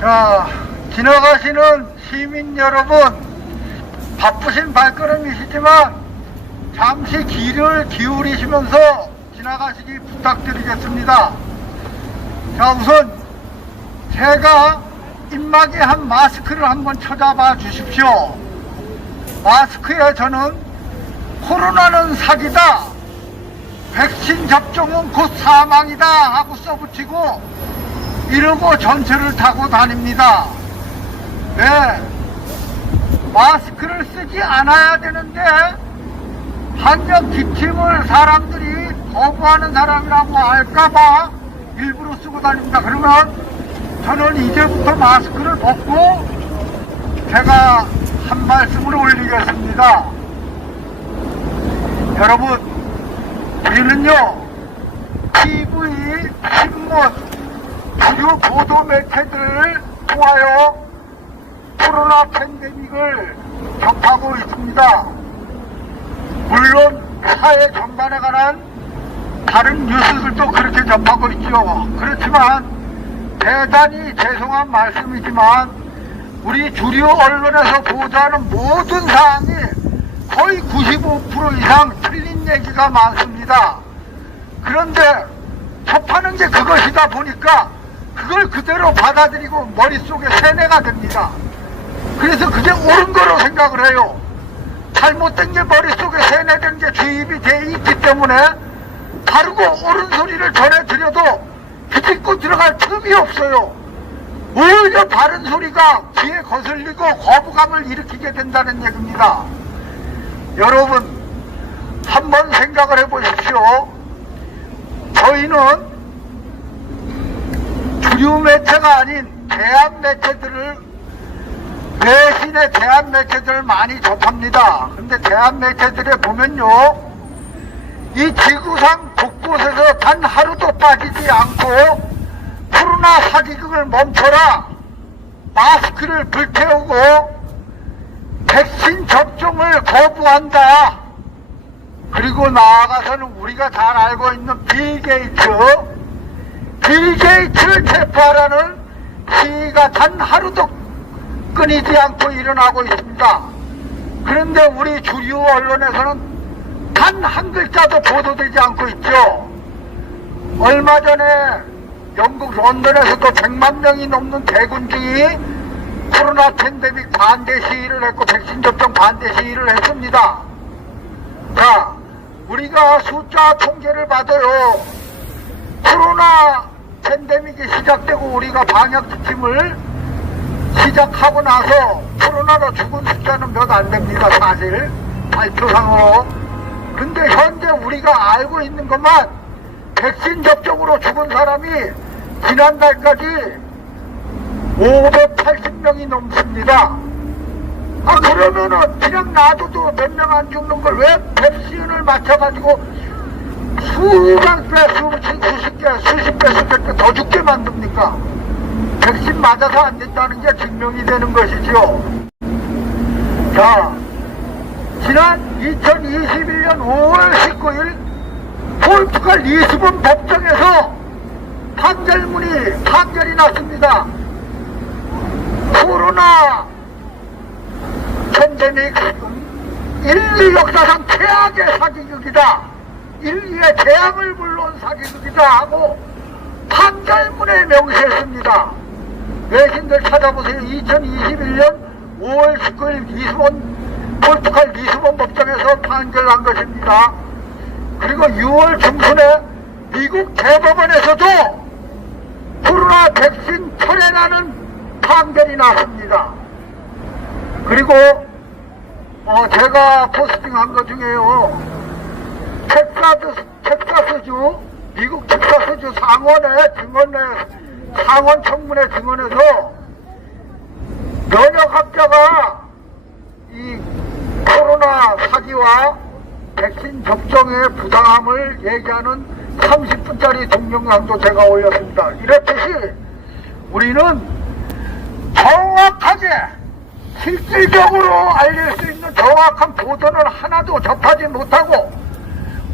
자, 지나가시는 시민 여러분, 바쁘신 발걸음이시지만 잠시 귀를 기울이시면서 지나가시기 부탁드리겠습니다. 자, 우선 제가 입막에 한 마스크를 한번 쳐다봐 주십시오. 마스크에 저는 코로나는 사기다, 백신 접종은 곧 사망이다 하고 써붙이고 이러고 전철을 타고 다닙니다. 네, 마스크를 쓰지 않아야 되는데 방역 지침을 사람들이 거부하는 사람이라고 할까봐 일부러 쓰고 다닙니다. 그러면 저는 이제부터 마스크를 벗고 제가 한 말씀을 올리겠습니다. 여러분, 저희는요, TV, 신문, 주요 보도 매체들을 통하여 코로나 팬데믹을 접하고 있습니다. 물론 사회 전반에 관한 다른 뉴스들도 그렇게 접하고 있죠. 그렇지만 대단히 죄송한 말씀이지만 우리 주류 언론에서 보도하는 모든 사항이 거의 95% 이상 틀린 얘기가 많습니다. 그런데 접하는 게 그것이다 보니까 그걸 그대로 받아들이고 머릿속에 세뇌가 됩니다. 그래서 그게 옳은 거로 생각을 해요. 잘못된 게 머릿속에 세뇌된 게 주입이 돼 있기 때문에 바르고 옳은 소리를 전해드려도 비집고 들어갈 틈이 없어요. 오히려 바른 소리가 귀에 거슬리고 거부감을 일으키게 된다는 얘기입니다. 여러분, 한번 생각을 해보십시오. 저희는 주류 매체가 아닌 대한 매체들을, 외신의 대한 매체들을 많이 접합니다. 근데 대한 매체들에 보면요, 이 지구상 곳곳에서 단 하루도 빠지지 않고 코로나 사기극을 멈춰라, 마스크를 불태우고 백신 접종을 거부한다, 그리고 나아가서는 우리가 잘 알고 있는 빌 게이츠를 체포하라는 시위가 단 하루도 끊이지 않고 일어나고 있습니다. 그런데 우리 주류 언론에서는 단 한 글자도 보도되지 않고 있죠. 얼마 전에 영국 런던에서도 100만 명이 넘는 대군중이 코로나 팬데믹 반대 시위를 했고 백신 접종 반대 시위를 했습니다. 자, 우리가 숫자 통계를 봐도요, 코로나 팬데믹이 시작되고 우리가 방역 지침을 시작하고 나서 코로나로 죽은 숫자는 몇 안 됩니다, 사실 발표상으로. 근데 현재 우리가 알고 있는 것만 백신 접종으로 죽은 사람이 지난달까지 580명이 넘습니다. 아, 그러면은 그냥 놔둬도 몇 명 안 죽는 걸 왜 백신을 맞춰가지고 수백 배, 수십 배, 수백 배 더 죽게 만듭니까? 백신 맞아서 안 됐다는 게 증명이 되는 것이죠. 자, 지난 2021년 5월 19일 포르투갈 리스본 법정에서 판결이 났습니다. 코로나 팬데믹 인류 역사상 최악의 사기극이다, 인류의 재앙을 불러온 사기극이다 하고 판결문에 명시했습니다. 외신들 찾아보세요. 2021년 5월 19일 포르투갈 리스본 법정에서 판결한 것입니다. 그리고 6월 중순에 미국 대법원에서도 코로나 백신 철회라는 판결이 났습니다. 그리고 제가 포스팅한 것 중에요, 텍사스주, 미국 텍사스주 상원 청문회 증언에서 면역학자가 이 코로나 사기와 백신 접종의 부당함을 얘기하는 30분짜리 동영상도 제가 올렸습니다. 이렇듯이 우리는 정확하게 실질적으로 알릴 수 있는 정확한 보도는 하나도 접하지 못하고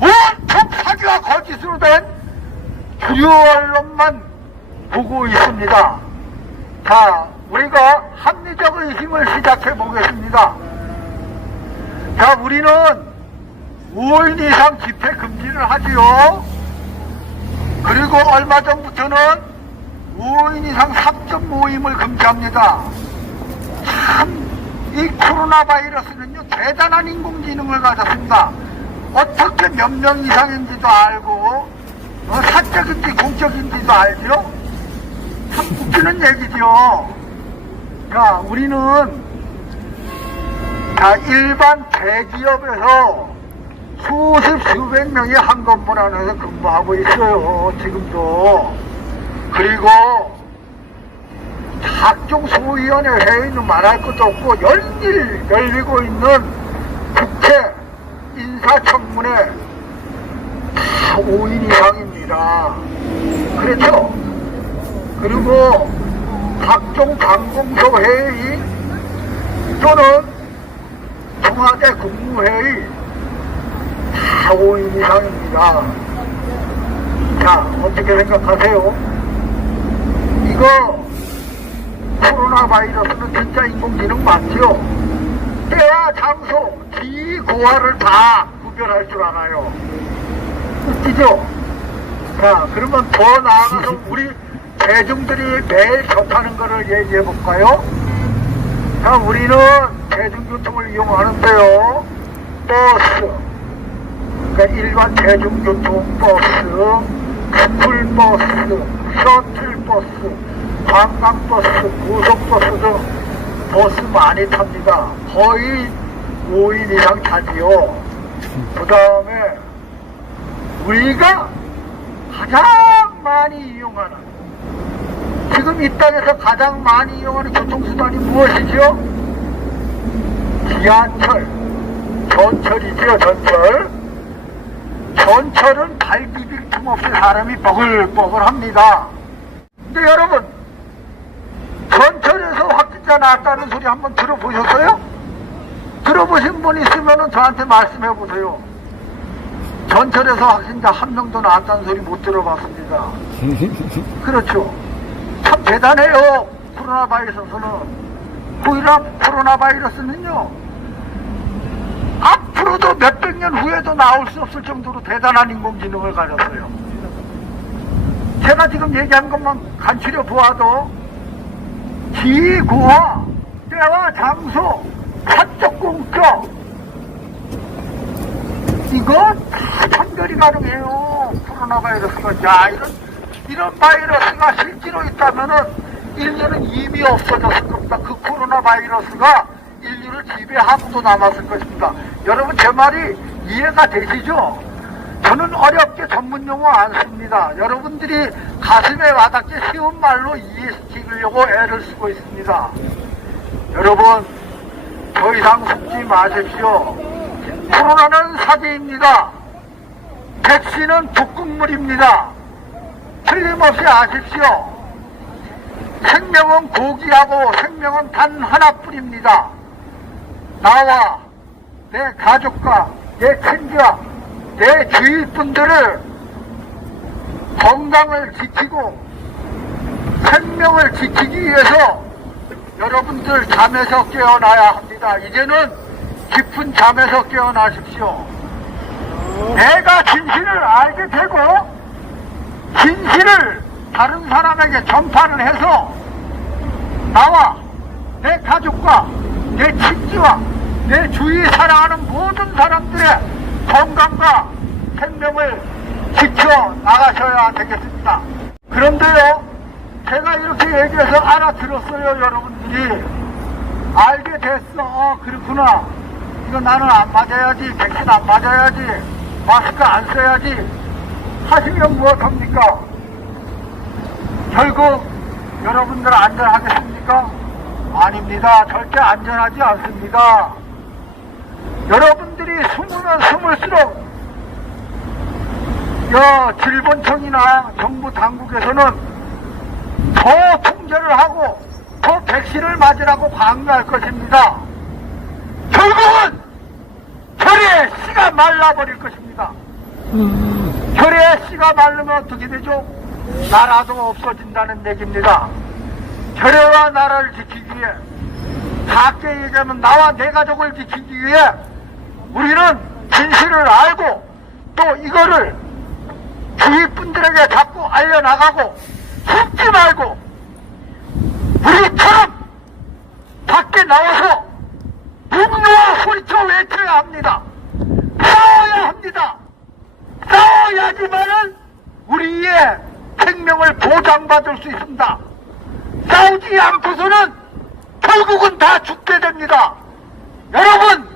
온통 사기와 거짓으로 된 주요 언론만 보고 있습니다. 자, 우리가 합리적 의심을 시작해 보겠습니다. 자, 우리는 5인 이상 집회 금지를 하지요. 그리고 얼마 전부터는 5인 이상 사적 모임을 금지합니다. 참, 이 코로나 바이러스는요, 대단한 인공지능을 가졌습니다. 어떻게 몇 명 이상인지도 알고, 사적인지 공적인지도 알죠? 참 웃기는 얘기죠. 자, 우리는, 자, 일반 대기업에서 수백 명이 한 건물 안에서 근무하고 있어요. 지금도. 그리고 각종 소위원회 회의는 말할 것도 없고 열리고 있는 국회 인사청문회 다 5인 이상입니다. 그렇죠? 그리고 각종 관공서 회의 또는 청와대 국무회의 다 5인 이상입니다. 자, 어떻게 생각하세요? 이거 코로나 바이러스는 진짜 인공지능 맞죠? 때와 장소, 기, 고화를 다 구별할 줄 알아요. 웃기죠? 자, 그러면 더 나아가서 우리 대중들이 매일 접하는 거를 얘기해 볼까요? 자, 우리는 대중교통을 이용하는데요. 버스, 그러니까 일반 대중교통 버스, 스쿨버스, 셔틀버스, 관광버스, 고속버스 등 버스 많이 탑니다. 거의 5인 이상 타지요. 그 다음에 우리가 가장 많이 이용하는, 지금 이 땅에서 가장 많이 이용하는 교통수단이 무엇이죠? 지하철, 전철이지요. 전철은 발디딜 틈 없이 사람이 뻐글뻐글합니다. 근데 여러분, 전철에서 확진자 나왔다는 소리 한번 들어보셨어요? 들어보신 분 있으면 저한테 말씀해 보세요. 전철에서 확진자 한 명도 나왔다는 소리 못 들어봤습니다. 그렇죠. 참 대단해요. 코로나 바이러스는. 코로나 바이러스는요, 앞으로도 몇백 년 후에도 나올 수 없을 정도로 대단한 인공지능을 가졌어요. 제가 지금 얘기한 것만 간추려 보아도 기구와 때와 장소, 사적 공적, 이거 다 판별이 가능해요. 코로나 바이러스가. 야, 이런 바이러스가 실제로 있다면은 인류는 이미 없어졌을 겁니다. 그 코로나 바이러스가 인류를 지배하고도 남았을 것입니다. 여러분, 제 말이 이해가 되시죠? 저는 어렵게 전문 용어 안 씁니다. 여러분들이 가슴에 와닿게 쉬운 말로 이해시키려고 애를 쓰고 있습니다. 여러분, 더 이상 속지 마십시오. 코로나는 사기입니다. 백신은 북극물입니다. 틀림없이 아십시오. 생명은 고귀하고 생명은 단 하나뿐입니다. 나와 내 가족과 내 친구와 내 주위 분들을 건강을 지키고 생명을 지키기 위해서 여러분들 잠에서 깨어나야 합니다. 이제는 깊은 잠에서 깨어나십시오. 내가 진실을 알게 되고 진실을 다른 사람에게 전파를 해서 나와 내 가족과 내 친지와 내 주위 사랑하는 모든 사람들의 건강과 생명을 지켜 나가셔야 되겠습니다. 그런데요, 제가 이렇게 얘기해서 알아들었어요. 여러분들이 알게 됐어. 그렇구나. 이거 나는 안 맞아야지, 백신 안 맞아야지, 마스크 안 써야지 하시면 무엇합니까? 결국 여러분들 안전하겠습니까? 아닙니다. 절대 안전하지 않습니다. 여러분들이 숨으면 숨을수록 질본청이나 정부 당국에서는 더 통제를 하고 더 백신을 맞으라고 강요할 것입니다. 결국은 혈의 씨가 말라버릴 것입니다. 혈의 씨가 마르면 어떻게 되죠? 나라도 없어진다는 얘기입니다. 결여와 나라를 지키기 위해, 작게 얘기하면 나와 내 가족을 지키기 위해 우리는 진실을 알고 또 이거를 주위 분들에게 자꾸 알려나가고 숨지 말고 우리처럼 밖에 나와서 분노와 소리쳐 외쳐야 합니다. 싸워야 합니다. 싸워야지만은 우리의 생명을 보장받을 수 있습니다. 싸우지 않고서는 결국은 다 죽게 됩니다. 여러분,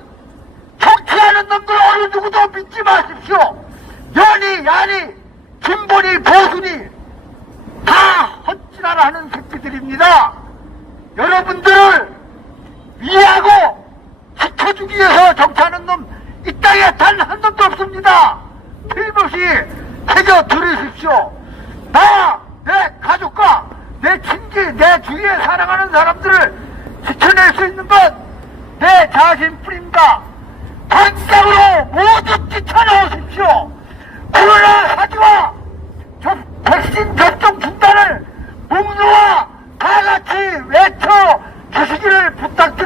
정치하는 놈들 어느 누구도 믿지 마십시오. 연이, 야니, 진보니, 보수니 다 헛지랄하는 새끼들입니다. 여러분들을 위하고 지켜주기 위해서 정치하는 놈 이 땅에 단 한 놈도 없습니다. 틀림없이 새겨 들으십시오. 나, 내 가족과 내 친지, 내 주위에 사랑하는 사람들을 지켜낼 수 있는 건 내 자신뿐입니다. 당장으로 모두 지켜넣으십시오. 코로나 사지와 백신 접종 중단을 목놓아 다 같이 외쳐 주시기를 부탁드립니다.